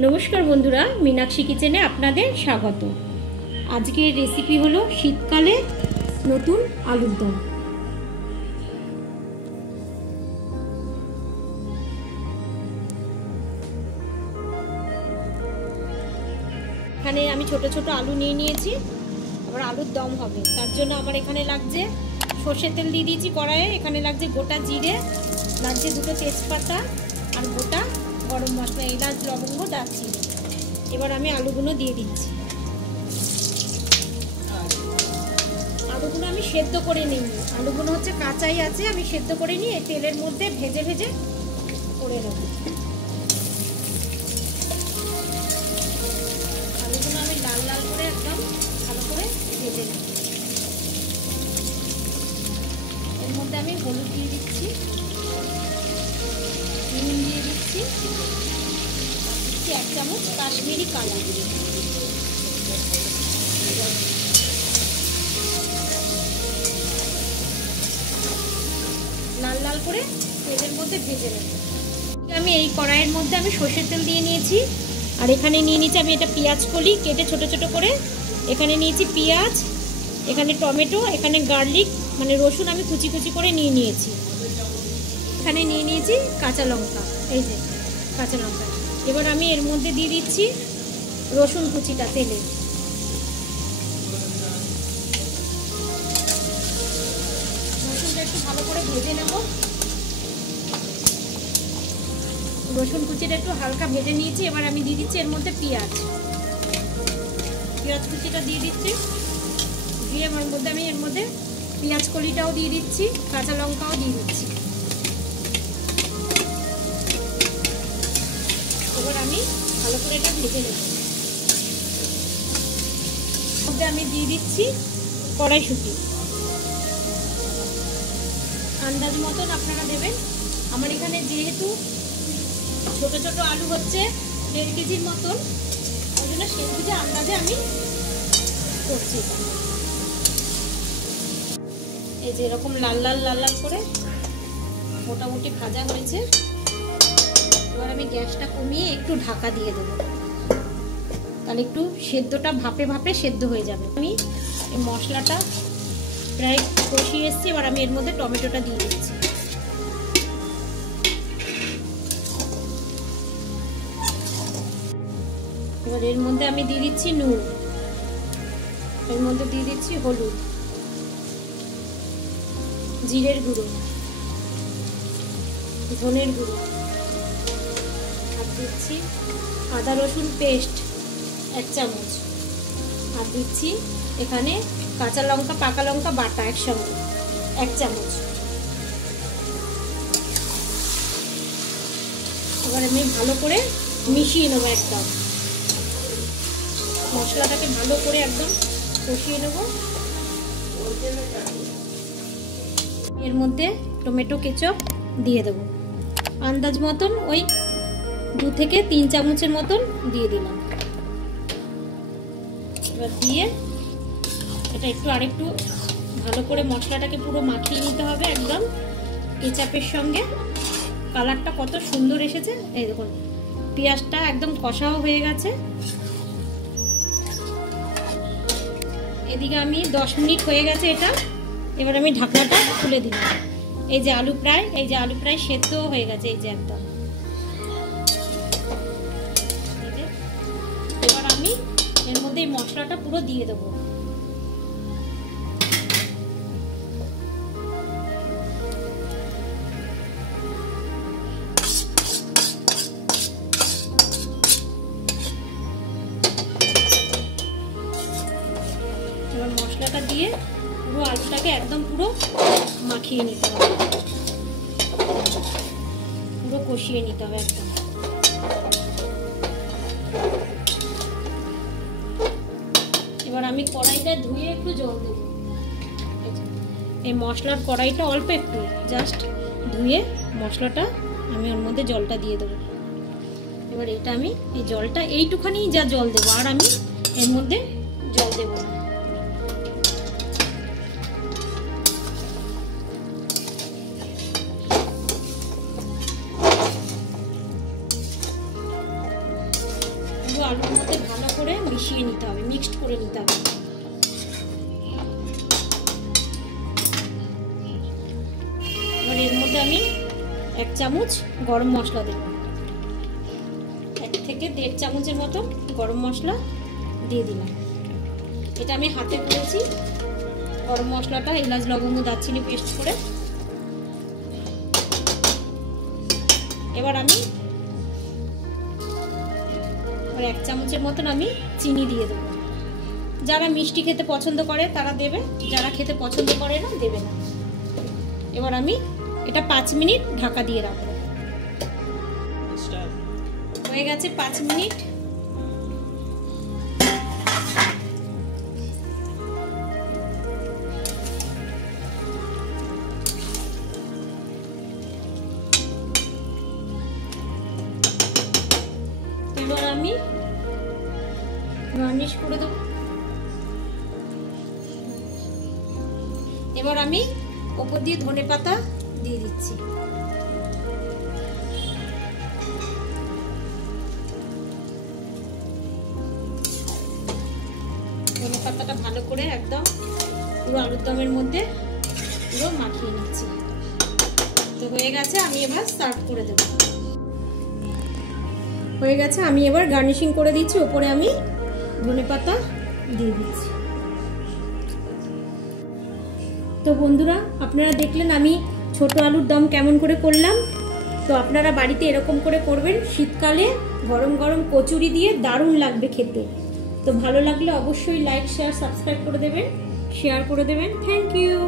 नमस्कार बंधुरा मीनाक्षी किचेने आपनादेर स्वागत। आजकेर रेसिपि हलो शीतकाले नतून आलुर दम। एखाने आमी छोटो छोटो आलू निये नियेछि, आबार आलुर दम होबे तार जोन्नो आबार एखाने लागछे सर्षेर तेल दिये दियेछि कड़ाइये। एखाने लागछे गोटा जिरे, लागछे दुटो तेजपाता और गोटा गरम मसला एलाच लवंग दारचिनी। এবার আমি আলুগুলো দিয়ে দিচ্ছি। আলুগুলো আমি সেদ্ধ করে নিই, আলুগুলো হচ্ছে কাঁচাই আছে, আমি সেদ্ধ করে নিয়ে তেলের মধ্যে ভেজে ভেজে করে নেব। আলুগুলো আমি লাল লাল করে একদম ভালো করে ভেজে নেব। এর মধ্যে আমি হলুদ দিয়ে দিচ্ছি, নুন দিয়ে দিচ্ছি, 1 চামচ কাশ্মীরি কালার, লাল লাল করে তেলের মধ্যে ভেজে নেব। আমি এই কড়াইয়ের মধ্যে আমি সরষের তেল দিয়ে নিয়েছি আর এখানে নিয়ে নিয়েছি আমি এটা পেঁয়াজ কলি কেটে ছোট ছোট করে। এখানে নিয়েছি পেঁয়াজ, এখানে টমেটো, এখানে গার্লিক মানে রসুন আমি কুচি কুচি করে নিয়ে নিয়েছি। এখানে নিয়ে নিয়েছি কাঁচা লঙ্কা, এই যে কাঁচা লঙ্কা। এবার আমি এর মধ্যে দিয়ে দিচ্ছি রসুন কুচিটা তেলে। রসুনটা একটু ভালো করে ভেজে নেব। রসুন কুচিটা একটু হালকা ভেজে নিয়েছি। এবার আমি দিয়ে দিচ্ছি এর মধ্যে পেঁয়াজ, পেঁয়াজ কুচিটা দিয়ে দিচ্ছি। দিয়ে এর মধ্যে আমি এর মধ্যে পেঁয়াজ কলিটাও দিয়ে দিচ্ছি, কাঁচা লঙ্কাও দিয়ে দিচ্ছি। এবার আমি ভালো করে এটা ভেজে নেব। মধ্যে আমি দিয়ে দিচ্ছি কড়াইশুঁটি, আন্দাজ মতন আপনারা দেবেন। আমার এখানে যেহেতু ছোট ছোট আলু হচ্ছে 1.5 কেজির মতন, ওই জন্য সেই বুঝে আন্দাজে আমি করছি। এই যে এরকম লাল লাল লাল লাল করে মোটামুটি ভাজা হয়েছে। এবার আমি গ্যাসটা কমিয়ে একটু ঢাকা দিয়ে দেবো, তাহলে একটু সেদ্ধটা ভাপে ভাপে সেদ্ধ হয়ে যাবে। আমি এই মশলাটা প্রায় কষিয়ে এসেছি। এবার আমি এর মধ্যে টমেটোটা দিয়ে দিচ্ছি। এবার এর মধ্যে আমি দিয়ে দিচ্ছি নুন, এর মধ্যে দিয়ে দিচ্ছি হলুদ, জিরের গুঁড়ো, ধনের গুঁড়ো, আর দিচ্ছি আদা রসুন পেস্ট 1 চামচ, আর দিচ্ছি এখানে কাঁচা লঙ্কা পাকা লঙ্কা বাটা একসঙ্গে 1 চামচ। এবার আমি ভালো করে মিশিয়ে নেবো, একদম মশলাটাকে ভালো করে একদম কষিয়ে নেব। এর মধ্যে টমেটো কেচাপ দিয়ে দেবো, আন্দাজ মতন ওই 2 থেকে 3 চামচের মতন দিয়ে দিলাম। এবার দিয়ে এটা একটু আরেকটু ভালো করে মশলাটাকে পুরো মাখিয়ে নিতে হবে একদম কেচাপের সঙ্গে। কালারটা কত সুন্দর এসেছে, এই দেখুন পেঁয়াজটা একদম কষাও হয়ে গেছে। এদিকে আমি 10 মিনিট হয়ে গেছে এটা। এবার আমি ঢাকনাটা খুলে দিলাম। এই যে আলু প্রায় সেদ্ধ হয়ে গেছে, এই যে একদম। এবার আমি এর মধ্যে এই মশলাটা পুরো দিয়ে দেবো। এবার মশলাটা দিয়ে পুরো আলুটাকে একদম পুরো মাখিয়ে নিতে হবে, পুরো কষিয়ে নিতে হবে একদম। এবার আমি কড়াইটা ধুয়ে একটু জল দেব। এই মশলার কড়াইটা অল্প একটু জাস্ট ধুয়ে মশলাটা আমি ওর মধ্যে জলটা দিয়ে দেবো। এবার এটা আমি এই জলটা এইটুখানি যা জল দেবো, আর আমি এর মধ্যে জল দেবো না। মিশিয়ে নিতে হবে, মিক্সড করে নিতে হবে। এবার এর মধ্যে আমি 1 চামচ গরম মশলা দেব, 1 থেকে 1.5 চামচের মতো গরম মশলা দিয়ে দিলাম। এটা আমি হাতে করেছি গরম মশলাটা, এলাচ লবঙ্গ দারচিনি পেস্ট করে। এবার আমি 1 চামচের মতন আমি চিনি দিয়ে দেবো। যারা মিষ্টি খেতে পছন্দ করে তারা দেবে, যারা খেতে পছন্দ করে না দেবে না। এবার আমি এটা 5 মিনিট ঢাকা দিয়ে রাখবো। হয়ে গেছে 5 মিনিট। এবার আমি গার্নিশ করে দেব। এবার আমি উপর দিয়ে ধনেপাতা দিয়ে দিচ্ছি। ধনেপাতাটা ভালো করে একদম পুরো আলুর দমের মধ্যে পুরো মাখিয়ে নিচ্ছি। তো হয়ে গেছে, আমি এবার সার্ভ করে দেব। হয়ে গেছে, আমি এবার গার্নিশিং করে দিচ্ছি। উপরে আমি ধনেপাতা দিয়ে দিচ্ছি। তো বন্ধুরা, আপনারা দেখলেন আমি ছোট আলুর দম কেমন করে করলাম। তো আপনারা বাড়িতে এরকম করে করবেন, শীতকালে গরম গরম কচুরি দিয়ে দারুণ লাগবে খেতে। তো ভালো লাগলে অবশ্যই লাইক শেয়ার সাবস্ক্রাইব করে দেবেন, শেয়ার করে দেবেন। Thank you.